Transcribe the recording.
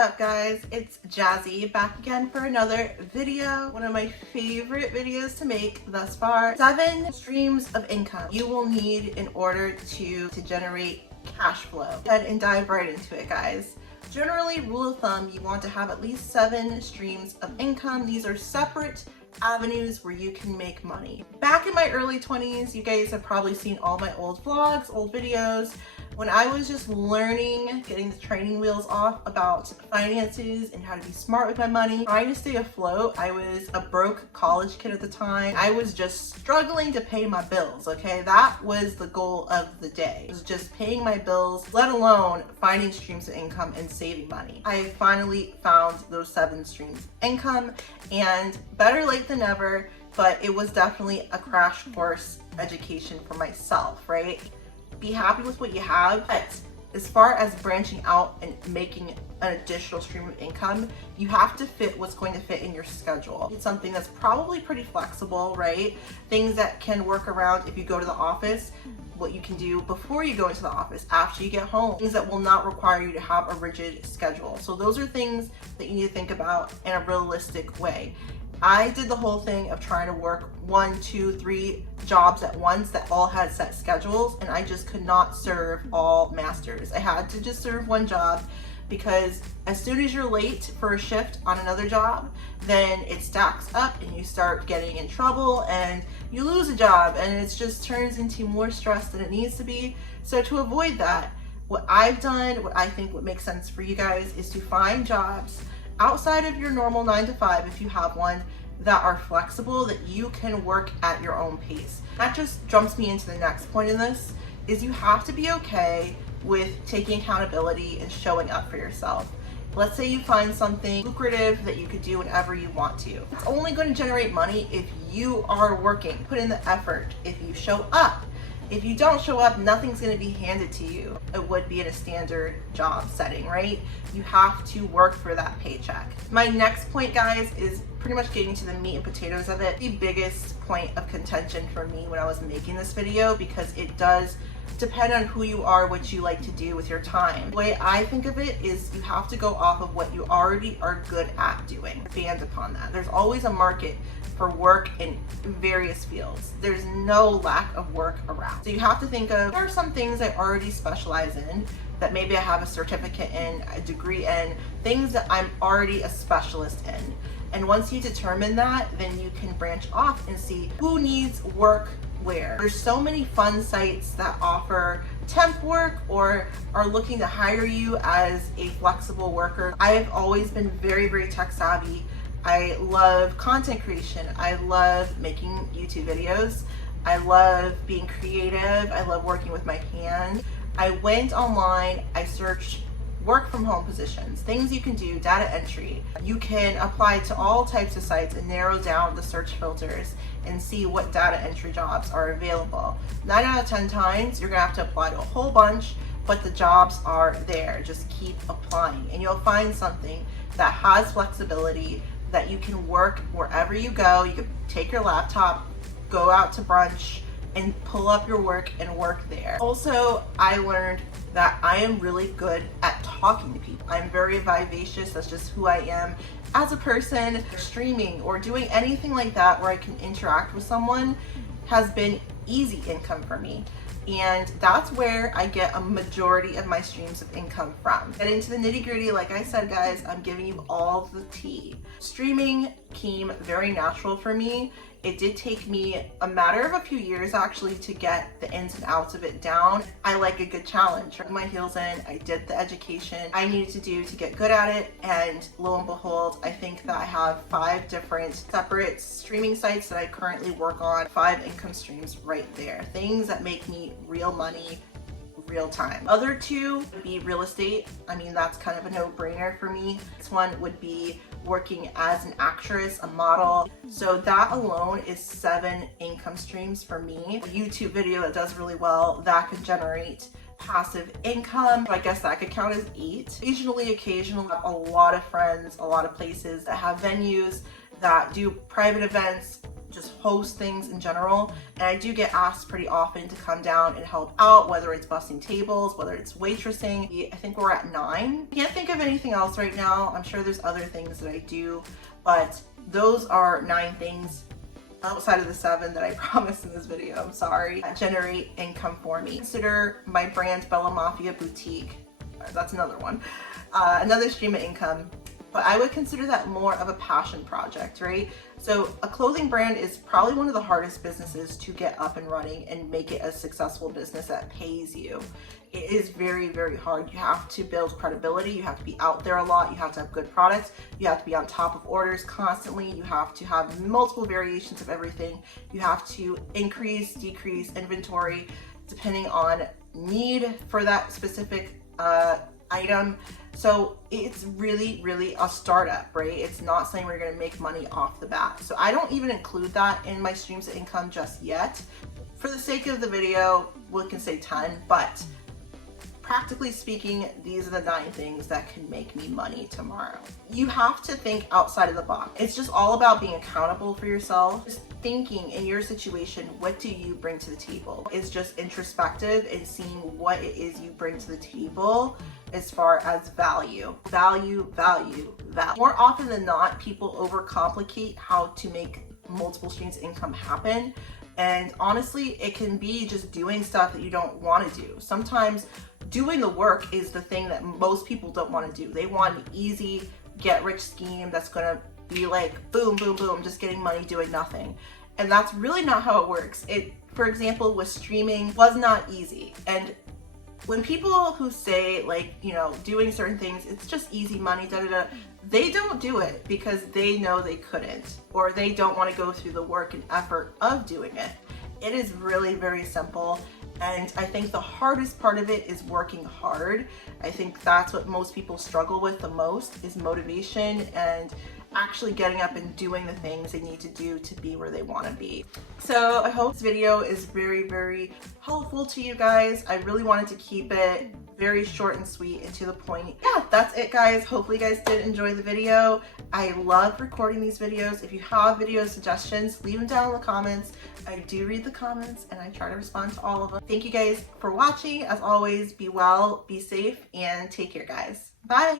up, guys? It's Jazzy back again for another video. One of my favorite videos to make thus far. 7 streams of income you will need in order to generate cash flow. Go ahead and dive right into it, guys. Generally, rule of thumb, you want to have at least 7 streams of income. These are separate avenues where you can make money. Back in my early 20s, you guys have probably seen all my old vlogs, old videos, when I was just learning, getting the training wheels off about finances and how to be smart with my money, trying to stay afloat. I was a broke college kid at the time. I was just struggling to pay my bills, okay? That was the goal of the day. It was just paying my bills, let alone finding streams of income and saving money. I finally found those 7 streams of income, and better late than never, but it was definitely a crash course education for myself, right? Be happy with what you have, but as far as branching out and making an additional stream of income, you have to fit what's going to fit in your schedule. It's something that's probably pretty flexible, right? Things that can work around if you go to the office, what you can do before you go into the office, after you get home, things that will not require you to have a rigid schedule. So those are things that you need to think about in a realistic way. I did the whole thing of trying to work 1, 2, 3 jobs at once that all had set schedules, and I just could not serve all masters. I had to just serve one job, because as soon as you're late for a shift on another job, then it stacks up and you start getting in trouble and you lose a job, and it just turns into more stress than it needs to be. So to avoid that, what I've done, what I think would make sense for you guys, is to find jobs outside of your normal 9 to 5, if you have one, that are flexible, that you can work at your own pace. That just jumps me into the next point in this, is you have to be okay with taking accountability and showing up for yourself. Let's say you find something lucrative that you could do whenever you want to. It's only going to generate money if you are working, put in the effort, if you show up. If you don't show up, nothing's going to be handed to you. It would be in a standard job setting, right? You have to work for that paycheck. My next point, guys, is pretty much getting to the meat and potatoes of it. The biggest point of contention for me when I was making this video, because it does depend on who you are, what you like to do with your time. The way I think of it is you have to go off of what you already are good at doing. Expand upon that. There's always a market for work in various fields. There's no lack of work around. So you have to think of, there are some things I already specialize in, that maybe I have a certificate in, a degree in, things that I'm already a specialist in. And once you determine that, then you can branch off and see who needs work where. There's so many fun sites that offer temp work or are looking to hire you as a flexible worker. I have always been very, very tech savvy. I love content creation. I love making YouTube videos. I love being creative. I love working with my hands. I went online, I searched work from home positions, things you can do, data entry. You can apply to all types of sites and narrow down the search filters and see what data entry jobs are available. 9 out of 10 times, you're gonna have to apply to a whole bunch, but the jobs are there. Just keep applying and you'll find something that has flexibility, that you can work wherever you go. You can take your laptop, go out to brunch, and pull up your work and work there. Also, I learned that I am really good at talking to people. I'm very vivacious. That's just who I am as a person. Streaming or doing anything like that where I can interact with someone has been easy income for me. And that's where I get a majority of my streams of income from. Get into the nitty gritty, like I said, guys, I'm giving you all the tea. Streaming came very natural for me. It did take me a matter of a few years actually to get the ins and outs of it down. I like a good challenge. Dug my heels in, I did the education I needed to do to get good at it, and lo and behold, I think that I have 5 different separate streaming sites that I currently work on, 5 income streams right there. Things that make me real money, real time. Other 2 would be real estate. I mean, that's kind of a no-brainer for me. This one would be working as an actress, a model. So that alone is 7 income streams for me. A YouTube video that does really well, that could generate passive income. I guess that could count as 8. Occasionally, a lot of friends, a lot of places that have venues that do private events, just host things in general, and I do get asked pretty often to come down and help out, whether it's bussing tables, whether it's waitressing. I think we're at 9. Can't think of anything else right now. I'm sure there's other things that I do, but those are 9 things outside of the 7 that I promised in this video, I'm sorry, that generate income for me. Consider my brand Bella Mafia Boutique. That's another one. Another stream of income. But I would consider that more of a passion project, right? So a clothing brand is probably one of the hardest businesses to get up and running and make it a successful business that pays you. It is very, very hard. You have to build credibility. You have to be out there a lot. You have to have good products. You have to be on top of orders constantly. You have to have multiple variations of everything. You have to increase, decrease inventory depending on need for that specific item. So it's really, really a startup, right? It's not something where you're gonna make money off the bat. So I don't even include that in my streams of income just yet. For the sake of the video, we can say 10, but practically speaking, these are the 9 things that can make me money tomorrow. You have to think outside of the box. It's just all about being accountable for yourself. Just thinking in your situation, what do you bring to the table? It's just introspective and seeing what it is you bring to the table as far as value. Value. More often than not, people overcomplicate how to make multiple streams of income happen. And honestly, it can be just doing stuff that you don't want to do. Sometimes doing the work is the thing that most people don't want to do. They want an easy get-rich scheme that's gonna be like boom, boom, boom, just getting money doing nothing. And that's really not how it works. For example, with streaming was not easy. And when people who say like, you know, doing certain things, it's just easy money, they don't do it because they know they couldn't, or they don't want to go through the work and effort of doing it. It is really very simple. And I think the hardest part of it is working hard. I think that's what most people struggle with the most, is motivation and actually getting up and doing the things they need to do to be where they want to be. So I hope this video is very, very helpful to you guys. I really wanted to keep it very short and sweet and to the point. Yeah, that's it guys. Hopefully you guys did enjoy the video. I love recording these videos. If you have video suggestions, leave them down in the comments. I do read the comments and I try to respond to all of them. Thank you guys for watching. As always, be well, be safe, and take care guys. Bye.